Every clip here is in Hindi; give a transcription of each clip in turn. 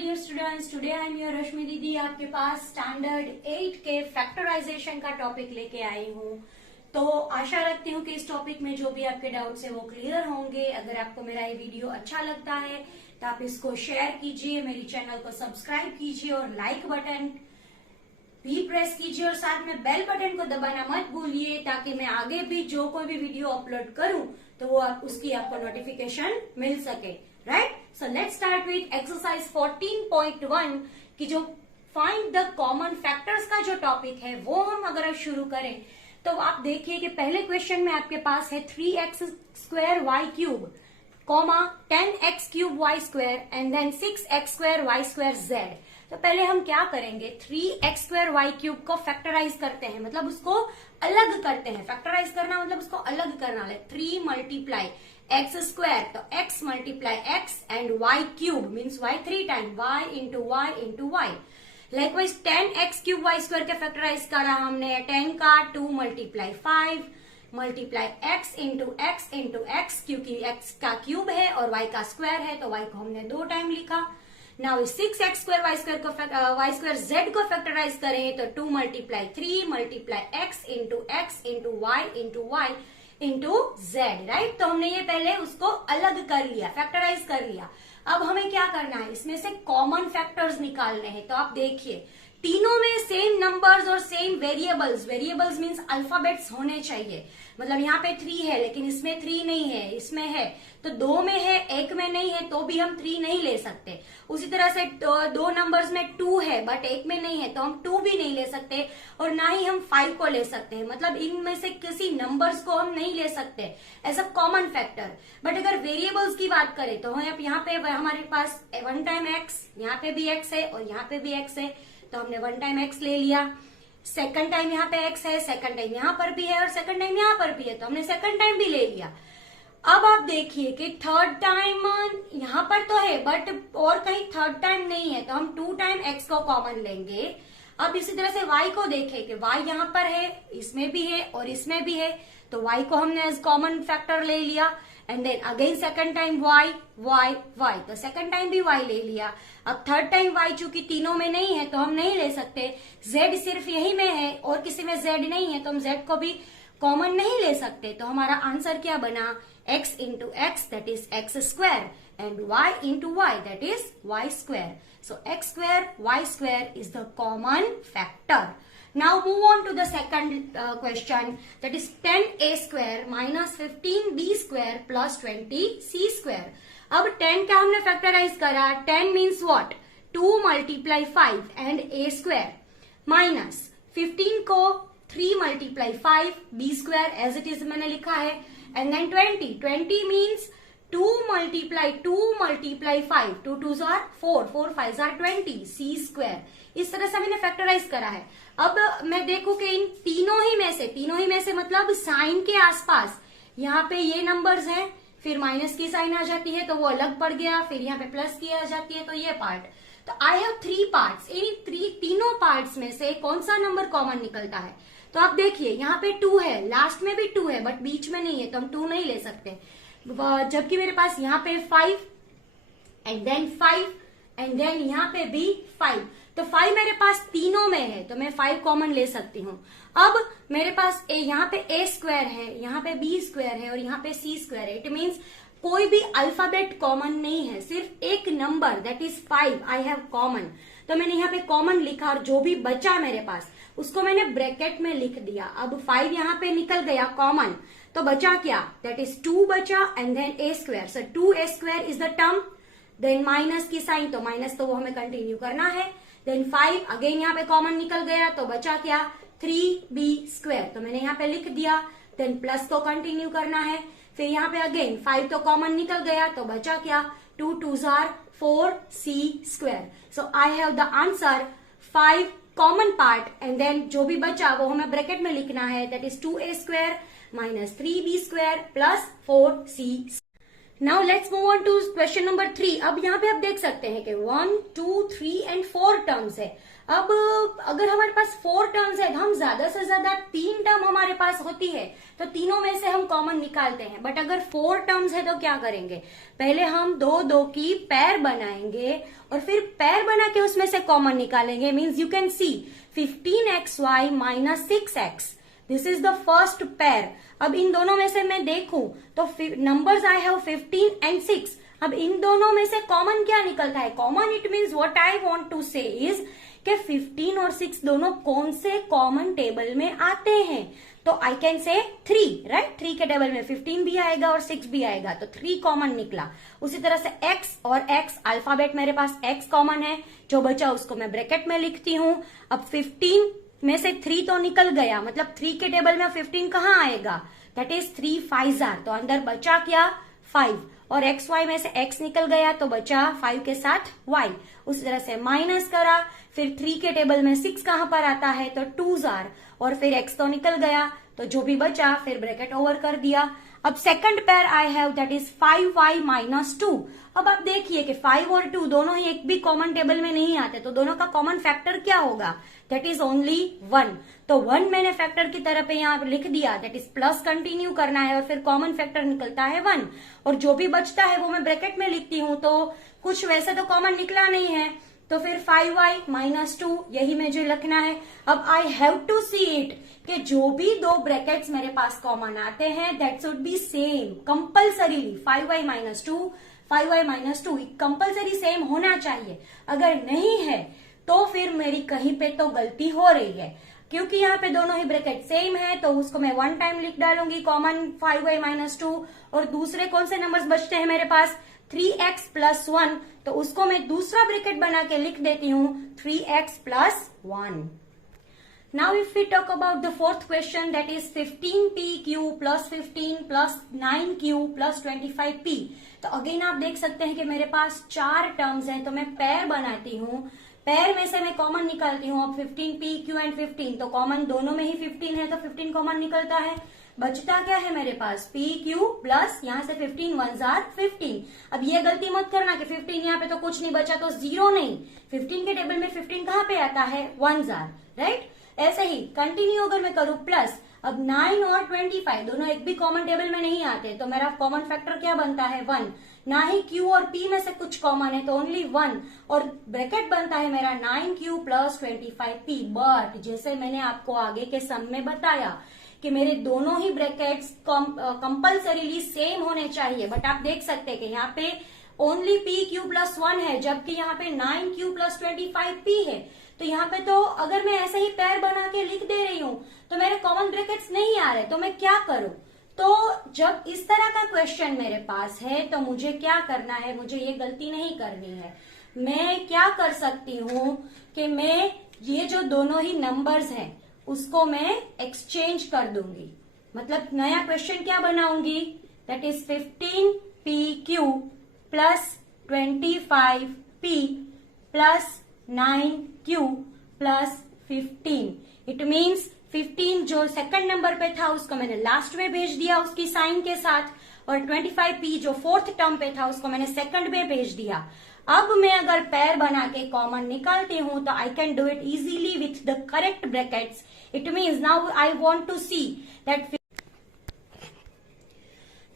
Dear students, today I am your Rashmi didi आपके पास स्टैंडर्ड 8 के फैक्टराइजेशन का टॉपिक लेके आई हूँ। तो आशा रखती हूँ कि इस टॉपिक में जो भी आपके डाउट्स है वो क्लियर होंगे। अगर आपको मेरा ये वीडियो अच्छा लगता है तो आप इसको शेयर कीजिए, मेरी चैनल को सब्सक्राइब कीजिए और लाइक बटन भी प्रेस कीजिए और साथ में बेल बटन को दबाना मत भूलिए, ताकि मैं आगे भी जो कोई भी वीडियो अपलोड करूं तो वो उसकी आपको नोटिफिकेशन मिल सके। Right, so let's start with exercise 14.1 की जो फाइंड द कॉमन फैक्टर्स का जो टॉपिक है वो हम अगर शुरू करें तो आप देखिए कि पहले क्वेश्चन में आपके पास है 3x² y³ comma 10x³ y² and then 6x² y² z। तो पहले हम क्या करेंगे, 3x² y³ को फैक्टराइज करते हैं, मतलब उसको अलग करते हैं। फैक्टराइज करना मतलब उसको अलग करना है। 3 मल्टीप्लाई x² तो x multiply x and y³ means y 3 time y into y। Likewise 10x³ y² के फैक्टराइज करा हमने 10 का 2 multiply 5 multiply x into x क्योंकि x का क्यूब है और y का स्क्वायर है तो y को हमने 2 टाइम लिखा। नाउ 6x² y² z को फैक्टराइज करें तो 2 multiply 3 multiply x into y into z। Right, तो हमने ये पहले उसको अलग कर लिया, फैक्टराइज कर लिया। अब हमें क्या करना है, इसमें से कॉमन फैक्टर्स निकालने हैं। तो आप देखिए तीनों में सेम नंबर्स और सेम वेरिएबल्स मीन्स अल्फाबेट्स होने चाहिए। मतलब यहाँ पे 3 है लेकिन इसमें 3 नहीं है, इसमें है तो 2 में है, 1 में नहीं है तो भी हम 3 नहीं ले सकते। उसी तरह से 2 नंबर्स में 2 है बट 1 में नहीं है तो हम 2 भी नहीं ले सकते और ना ही हम 5 को ले सकते हैं। मतलब इनमें से किसी नंबर्स को हम नहीं ले सकते as a common factor. But अगर वेरिएबल्स की बात करें तो यहाँ पे हमारे पास 1 टाइम x, यहाँ पे भी x है और यहाँ पे भी x है तो हमने 1 टाइम x ले लिया। सेकंड टाइम यहाँ पे x है, सेकंड टाइम यहाँ पर भी है और सेकंड टाइम यहाँ पर भी है तो हमने सेकंड टाइम भी ले लिया। अब आप देखिए कि थर्ड टाइम यहाँ पर तो है बट और कहीं थर्ड टाइम नहीं है तो हम 2 टाइम x को कॉमन लेंगे। अब इसी तरह से y को देखें कि y यहाँ पर है, इसमें भी है और इसमें भी है तो y को हमने एज कॉमन फैक्टर ले लिया। And then again second time y तो सेकंड टाइम भी y ले लिया। अब थर्ड टाइम y चूंकि तीनों में नहीं है तो हम नहीं ले सकते। z सिर्फ यही में है और किसी में z नहीं है तो हम z को भी कॉमन नहीं ले सकते। तो हमारा आंसर क्या बना, x into x that is x² and y into y that is y²। So x² y² is the common factor. Now move on to the second question, that is 10a² minus 15b² plus 20c²। अब 10 का हमने फैक्टराइज करा, 10 means what, 2 multiply 5 and a² minus 15 को 3 multiply 5 b² as it is मैंने लिखा है and then 20 means 2 multiply 5, 2 2s are 4, 4 5s are 20 c²। इस तरह से मैंने फैक्टराइज करा है। अब मैं देखूं कि इन तीनों ही में से मतलब साइन के आसपास यहाँ पे ये नंबर्स हैं, फिर माइनस की साइन आ जाती है तो वो अलग पड़ गया, फिर यहाँ पे प्लस की आ जाती है तो ये पार्ट। तो आई हैव 3 पार्ट्स, इन तीनों पार्ट्स में से कौन सा नंबर कॉमन निकलता है। तो आप देखिए यहाँ पे 2 है, लास्ट में भी 2 है बट बीच में नहीं है तो हम 2 नहीं ले सकते। जबकि मेरे पास यहाँ पे 5 एंड देन यहाँ पे भी 5, तो 5 मेरे पास तीनों में है तो मैं 5 कॉमन ले सकती हूँ। अब मेरे पास यहाँ पे a² है, यहाँ पे b² है और यहाँ पे c² है। इट मीन्स कोई भी अल्फाबेट कॉमन नहीं है, सिर्फ एक number that is 5 I have common. तो मैंने यहाँ पे कॉमन लिखा और जो भी बचा मेरे पास उसको मैंने ब्रैकेट में लिख दिया। अब 5 यहाँ पे निकल गया कॉमन तो बचा क्या, दैट इज 2 बचा and then a²। So 2a² is the term, then minus की साइन तो माइनस तो वो हमें कंटिन्यू करना है। देन 5 अगेन यहाँ पे कॉमन निकल गया तो बचा क्या, 3b² तो मैंने यहाँ पे लिख दिया। देन प्लस को कंटिन्यू करना है, फिर यहाँ पे अगेन 5 तो कॉमन निकल गया तो बचा क्या, 2 2s are 4c²। So I have the answer 5 common part and then जो भी बचा वो हमें ब्रैकेट में लिखना है, that is 2a² minus 3b² plus 4c²। Now let's move on to question number 3। अब यहाँ पे आप देख सकते हैं कि 1 2 3 एंड 4 टर्म्स है। अब अगर हमारे पास 4 टर्म्स है तो हम ज्यादा से ज्यादा 3 टर्म हमारे पास होती है तो तीनों में से हम कॉमन निकालते हैं। बट अगर 4 टर्म्स है तो क्या करेंगे, पहले हम दो दो की पैर बनाएंगे और फिर पैर बना के उसमें से कॉमन निकालेंगे। Means you can C 15xy minus 6x, this is the first पैर। अब इन दोनों में से मैं देखूं तो नंबर्स आई हैव 15 एंड 6। अब इन दोनों में से कॉमन क्या निकलता है, common it means what I want to say is कि 15 और 6 दोनों कौन से कॉमन टेबल में आते हैं। तो आई कैन से 3, राइट। 3 के टेबल में 15 भी आएगा और 6 भी आएगा, तो 3 कॉमन निकला। उसी तरह से x और x, अल्फाबेट मेरे पास x कॉमन है, जो बचा उसको मैं ब्रैकेट में लिखती हूं। अब 15 में से 3 तो निकल गया, मतलब 3 के टेबल में 15 कहाँ आएगा, दैट इज 3 5 तो अंदर बचा क्या 5, और एक्स वाई में से x निकल गया तो बचा 5 के साथ y। उसी तरह से माइनस करा, फिर 3 के टेबल में 6 कहां पर आता है तो 2 और फिर x तो निकल गया, तो जो भी बचा फिर ब्रैकेट ओवर कर दिया। अब second pair I have that is 5y minus 2। अब आप देखिए कि 5 और 2 दोनों ही एक भी कॉमन टेबल में नहीं आते, तो दोनों का कॉमन फैक्टर क्या होगा, दैट इज ओनली 1। तो 1 मैंने फैक्टर की तरह पे यहाँ लिख दिया, दैट इज प्लस कंटिन्यू करना है और फिर कॉमन फैक्टर निकलता है 1, और जो भी बचता है वो मैं ब्रैकेट में लिखती हूँ। तो कुछ वैसे तो कॉमन निकला नहीं है, तो फिर 5y माइनस 2 यही मुझे लिखना है। अब I have to see it कि जो भी दो ब्रैकेट्स मेरे पास कॉमन आते हैं that should be same compulsorily. 5y minus 2, 5y minus 2 compulsory same होना चाहिए। अगर नहीं है तो फिर मेरी कहीं पे तो गलती हो रही है, क्योंकि यहाँ पे दोनों ही ब्रैकेट सेम है, तो उसको मैं 1 टाइम लिख डालूंगी कॉमन 5y माइनस 2। और दूसरे कौन से नंबर्स बचते हैं मेरे पास 3x प्लस 1, तो उसको मैं दूसरा ब्रैकेट बना के लिख देती हूँ 3x plus 1। Now if we talk about the fourth question, that is 15pq plus 15 plus 9q plus 25p। तो अगेन आप देख सकते हैं कि मेरे पास 4 टर्म्स हैं, तो मैं पैर बनाती हूँ, पैर में से मैं कॉमन निकालती हूँ। अब 15pq एंड 15, तो कॉमन दोनों में ही 15 है, तो 15 कॉमन निकलता है। बचता क्या है मेरे पास pq प्लस यहाँ से 15 1 15। अब ये गलती मत करना कि 15 यहाँ पे तो कुछ नहीं बचा तो 0 नहीं, 15 के टेबल में 15 कहाँ पे आता है 1 राइट। ऐसे ही कंटिन्यू अगर मैं करूं प्लस, अब 9 और 25 दोनों एक भी कॉमन टेबल में नहीं आते, तो मेरा कॉमन फैक्टर क्या बनता है 1। ना ही q और p में से कुछ कॉमन है तो ओनली 1, और ब्रैकेट बनता है मेरा 9q प्लस 25p। बट जैसे मैंने आपको आगे के सम में बताया कि मेरे दोनों ही ब्रैकेट्स कंपल्सरीली सेम होने चाहिए, बट आप देख सकते हैं कि यहाँ पे ओनली pq प्लस 1 है, जबकि यहाँ पे 9q प्लस 25p है। तो यहाँ पे तो अगर मैं ऐसे ही पैर बना के लिख दे रही हूँ तो मेरे कॉमन ब्रैकेट्स नहीं आ रहे, तो मैं क्या करूं। तो जब इस तरह का क्वेश्चन मेरे पास है तो मुझे क्या करना है, मुझे ये गलती नहीं करनी है। मैं क्या कर सकती हूँ कि मैं ये जो दोनों ही नंबर्स हैं उसको मैं एक्सचेंज कर दूंगी, मतलब नया क्वेश्चन क्या बनाऊंगी, that is 15pq plus 25p plus 9q plus 15। It means 15 जो सेकंड नंबर पे था उसको मैंने लास्ट में भेज दिया उसकी साइन के साथ, और 25p जो फोर्थ टर्म पे था उसको मैंने सेकंड में भेज दिया। अब मैं अगर पैर बना के कॉमन निकालती हूं तो I can do it easily with the correct brackets. It means now I want to see that,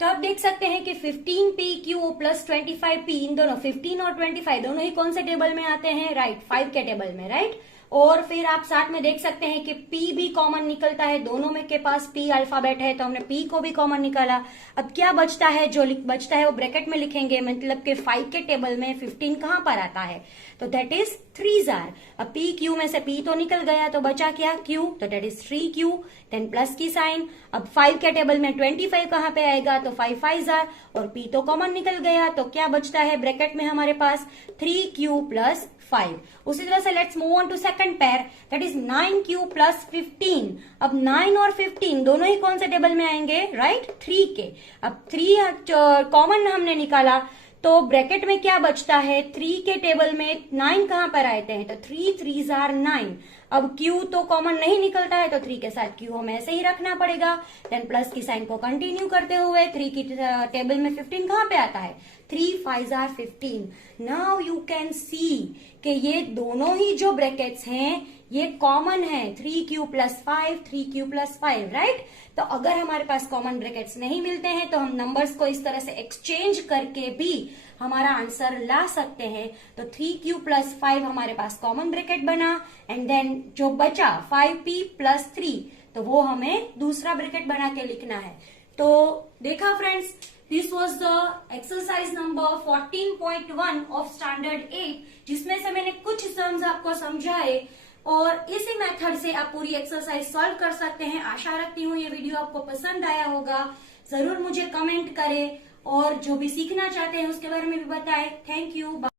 तो आप देख सकते हैं कि 15pq प्लस 25p इन दोनों 15 और 25 दोनों ही कौन से टेबल में आते हैं, राइट 5 के टेबल में, राइट। और फिर आप साथ में देख सकते हैं कि p भी कॉमन निकलता है, दोनों में के पास p अल्फाबेट है तो हमने p को भी कॉमन निकाला। अब क्या बचता है, जो बचता है वो ब्रैकेट में लिखेंगे, मतलब कि 5 के टेबल में 15 कहां पर आता है, तो दैट इज 3 अब pq में से p तो निकल गया तो बचा क्या q, तो that is 3q, then plus की साइन। अब 5 के टेबल में 25 कहां पे आएगा, तो 5 5 और p तो कॉमन निकल गया, तो क्या बचता है ब्रैकेट में हमारे पास 3q प्लस 5। उसी तरह से let's move on to second pair, that is 9q plus 15। अब 9 और 15 दोनों ही कौन से टेबल में आएंगे, राइट 3 के। अब 3 कॉमन हमने निकाला तो ब्रैकेट में क्या बचता है, 3 के टेबल में 9 कहां पर आते हैं, तो 3 3 9। अब q तो कॉमन नहीं निकलता है तो 3 के साथ q हमें ऐसे ही रखना पड़ेगा। देन प्लस की साइन को कंटिन्यू करते हुए 3 की टेबल में 15 कहां पे आता है, 3 5 are 15। Now you can see कि ये दोनों ही जो ब्रैकेट्स हैं ये कॉमन है, 3q plus 5, 3q plus 5, right. तो अगर हमारे पास कॉमन ब्रैकेट्स नहीं मिलते हैं तो हम नंबर्स को इस तरह से एक्सचेंज करके भी हमारा आंसर ला सकते हैं। तो 3q प्लस 5 हमारे पास कॉमन ब्रैकेट बना, एंड देन जो बचा 5p प्लस 3, तो वो हमें दूसरा ब्रैकेट बना के लिखना है। तो देखा friends, this was the exercise number 14.1 of standard 8, जिसमें से मैंने कुछ सम्स आपको समझाए और इसी मेथड से आप पूरी एक्सरसाइज सॉल्व कर सकते हैं। आशा रखती हूँ ये वीडियो आपको पसंद आया होगा। जरूर मुझे कमेंट करें और जो भी सीखना चाहते हैं उसके बारे में भी बताएं। Thank you.